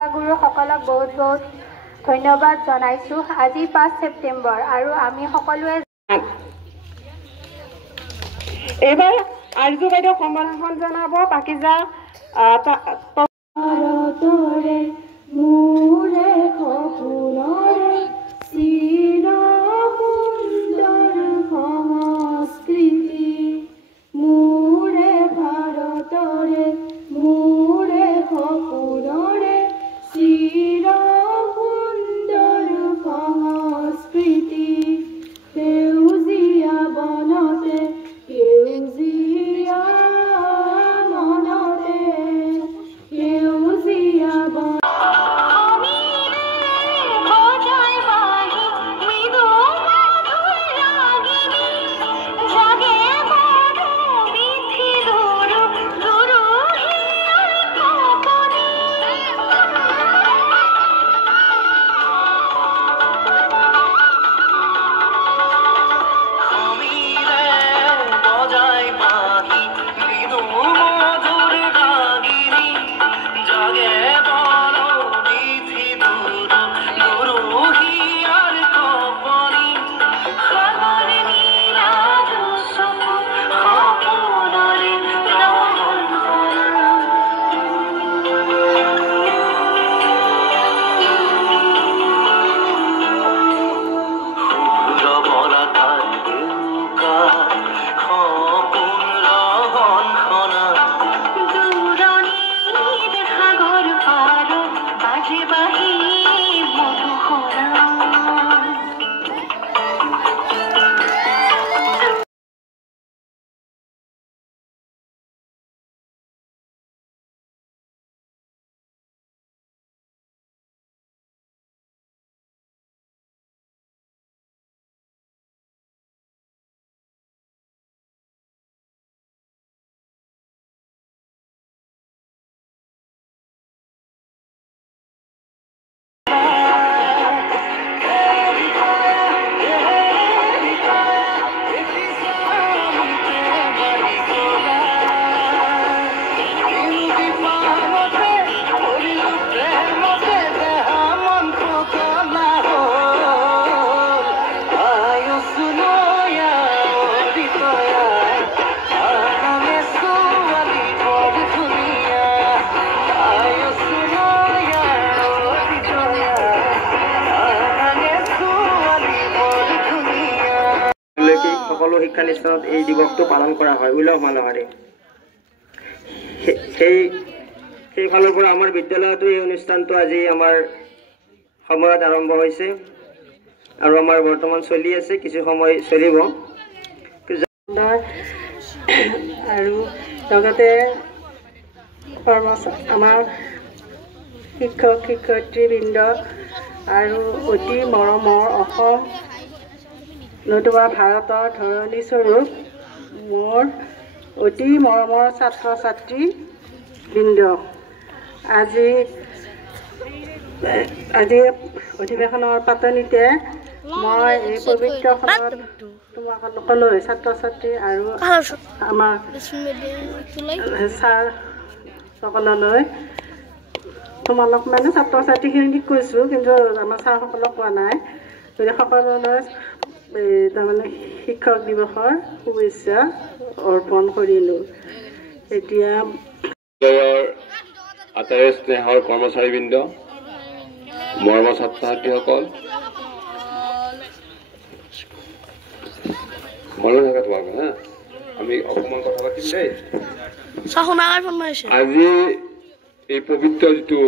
গুৰুসকলক বহুত বহুত ধন্যবাদ জনাইছো। আজি 5 ছেপ্টেম্বৰ আৰু আমি সকলোৱে এইবাৰ আৰজু বাইদেউ সম্বৰ্ধন জনাব। পাকিজা সকলো শিক্ষানুষ্ঠানত এই দিৱসটো পালন কৰা হয় উলহ মালহেৰে। সেইফালৰ পৰা আমাৰ বিদ্যালয়তো এই অনুষ্ঠানটো আজি আমাৰ সময়ত আৰম্ভ হৈছে আৰু আমাৰ বৰ্তমান চলি আছে, কিছু সময় চলিব। আৰু লগতে আমাৰ শিক্ষক শিক্ষয়িত্ৰীবৃন্দ আৰু অতি মৰমৰ অসম নতুবা ভাৰতৰ ধৰণী স্বৰূপ মোৰ অতি মৰমৰ ছাত্ৰ ছাত্ৰী বৃন্দ, আজি অধিৱেশনৰ পাতনিতে মই এই পবিত্ৰ সময়ত তোমালোকলৈ ছাত্ৰ ছাত্ৰী আৰু আমাৰ ছাৰ সকললৈ, তোমালোক মানে ছাত্ৰ ছাত্ৰীখিনিক কৈছোঁ কিন্তু আমাৰ ছাৰসকলক কোৱা নাই, সকললৈ তাৰমানে শিক্ষক দিৱসৰ শুভেচ্ছা অৰ্পণ কৰিলোঁ। এতিয়া আটাইৰে স্নেহৰ কৰ্মচাৰীবৃন্দ, মৰমৰ ছাত্ৰ ছাত্ৰীসকল, মনত থাকে তোমালোকে হা, আমি অকণমান কথা পাতিম দেই। আজি এই পবিত্ৰ যিটো